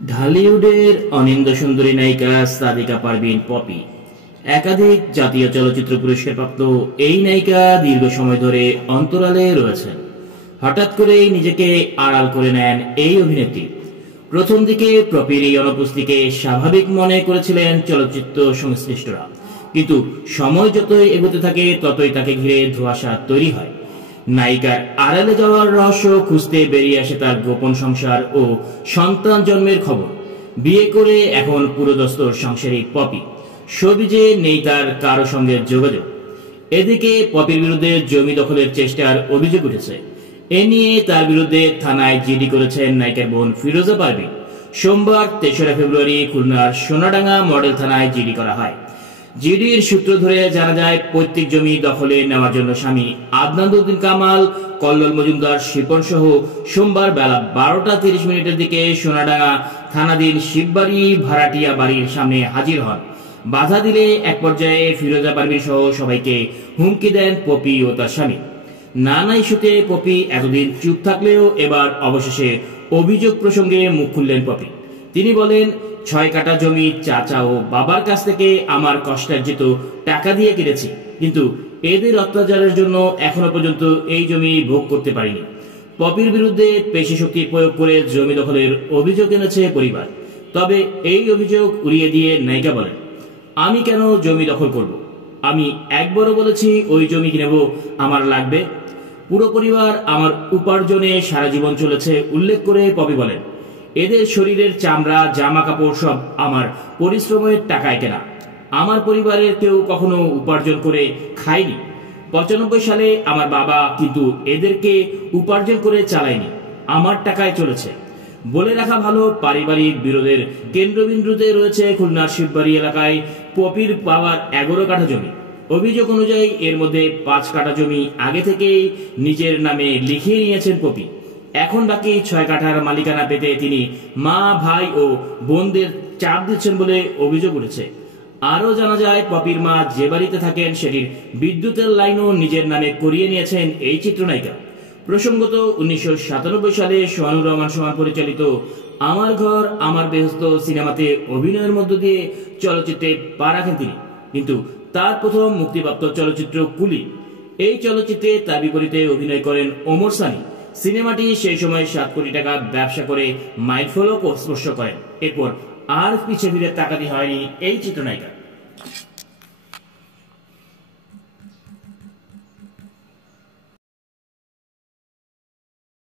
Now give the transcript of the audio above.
ঢালিউডের অনিন্দ্য সুন্দরী নায়িকা সাদিকা পারভিন পপি একাধিক জাতীয় চলচ্চিত্র পুরস্কারপ্রাপ্ত এই নায়িকা দীর্ঘ সময় ধরে অন্তরালে রয়েছেন। হঠাৎ করেই নিজেকে আড়াল করে নেন এই অভিনেত্রী। প্রথম দিকে পপির এই অনুপস্থিতিকে স্বাভাবিক মনে করেছিলেন চলচ্চিত্র সংশ্লিষ্টরা, কিন্তু সময় যতই এগোতে থাকে ততই তাকে ঘিরে ধোঁয়াশা তৈরি হয়। নায়িকার আড়ালে যাওয়ার রহস্য খুঁজতে বেরিয়ে আসে তার গোপন সংসার ও সন্তান জন্মের খবর। বিয়ে করে এখন পুরোদস্তুর সাংসারিক পপি, শোবিজে নেই তার কারো সঙ্গে যোগাযোগ। এদিকে পপির বিরুদ্ধে জমি দখলের চেষ্টার অভিযোগ উঠেছে। এ নিয়ে তার বিরুদ্ধে থানায় জিডি করেছেন নায়িকার বোন ফিরোজা পারভিন। সোমবার ৩রা ফেব্রুয়ারি খুলনার সোনাডাঙ্গা মডেল থানায় জিডি করা হয়। জিডির সূত্র ধরে জানা যায়, পৈতৃক জমি দখলে নেওয়ার জন্য স্বামী আদনান উদ্দিন কামাল, কল্লোল মজুমদার শিপন সহ সোমবার বেলা 12টা 30 মিনিটের দিকে সোনাডাঙ্গা থানাধীন শিববাড়ি ভাড়াটিয়া বাড়ির সামনে হাজির হন। বাধা দিলে এক পর্যায়ে ফিরোজা পারভিন সহ সবাইকে হুমকি দেন পপি ও তার স্বামী। নানা ইস্যুতে পপি এতদিন চুপ থাকলেও এবার অবশেষে অভিযোগ প্রসঙ্গে মুখ খুললেন পপি। তিনি বলেন, 6 কাঠা জমি চাচা ও বাবার কাছ থেকে আমার কষ্টার্জিত টাকা দিয়ে কিনেছি, কিন্তু এদের অত্যাচারের জন্য এখনো পর্যন্ত এই জমি ভোগ করতে পারিনি। পপির বিরুদ্ধে পেশি শক্তি প্রয়োগ করে জমি দখলের অভিযোগ এনেছে পরিবার। তবে এই অভিযোগ উড়িয়ে দিয়ে নায়িকা বলেন, আমি কেন জমি দখল করব? আমি একবারও বলেছি ওই জমি কিনেব আমার লাগবে। পুরো পরিবার আমার উপার্জনে সারা জীবন চলেছে উল্লেখ করে পপি বলেন, এদের শরীরের চামড়া জামা কাপড় সব আমার পরিশ্রমের টাকায় কেনা। আমার পরিবারের কেউ কখনো উপার্জন করে খায়নি। 95 সালে আমার বাবা কিন্তু এদেরকে উপার্জন করে চালায়নি, আমার টাকায় চলেছে। বলে রাখা ভালো, পারিবারিক বিরোধের কেন্দ্রবিন্দুতে রয়েছে খুলনার শিববাড়ি এলাকায় পপির বাবার 11 কাঠা জমি। অভিযোগ অনুযায়ী এর মধ্যে 5 কাঠা জমি আগে থেকেই নিজের নামে লিখিয়ে নিয়েছেন পপি। এখন বাকি 6 কাঠার মালিকানা পেতে তিনি মা, ভাই ও বোনদের চাপ দিচ্ছেন বলে অভিযোগ উঠেছে। আরও জানা যায়, পপির মা যে বাড়িতে থাকেন সেটির বিদ্যুতের লাইনও নিজের নামে করিয়ে নিয়েছেন এই চিত্রনায়িকা। প্রসঙ্গত, 1997 সালে সোহানুর রহমান সোহান পরিচালিত আমার ঘর আমার বেহেশত সিনেমাতে অভিনয়ের মধ্য দিয়ে চলচ্চিত্রে পা রাখেন তিনি, কিন্তু তার প্রথম মুক্তিপ্রাপ্ত চলচ্চিত্র কুলি। এই চলচ্চিত্রে তার বিপরীতে অভিনয় করেন ওমর সানি। সিনেমাটি সেই সময় 7 কোটি টাকা ব্যবসা করে মাইলফলক স্পর্শ করেন। এরপর আর পিছিয়ে ফিরে তাকাতে হয়নি এই চিত্রনায়িকা।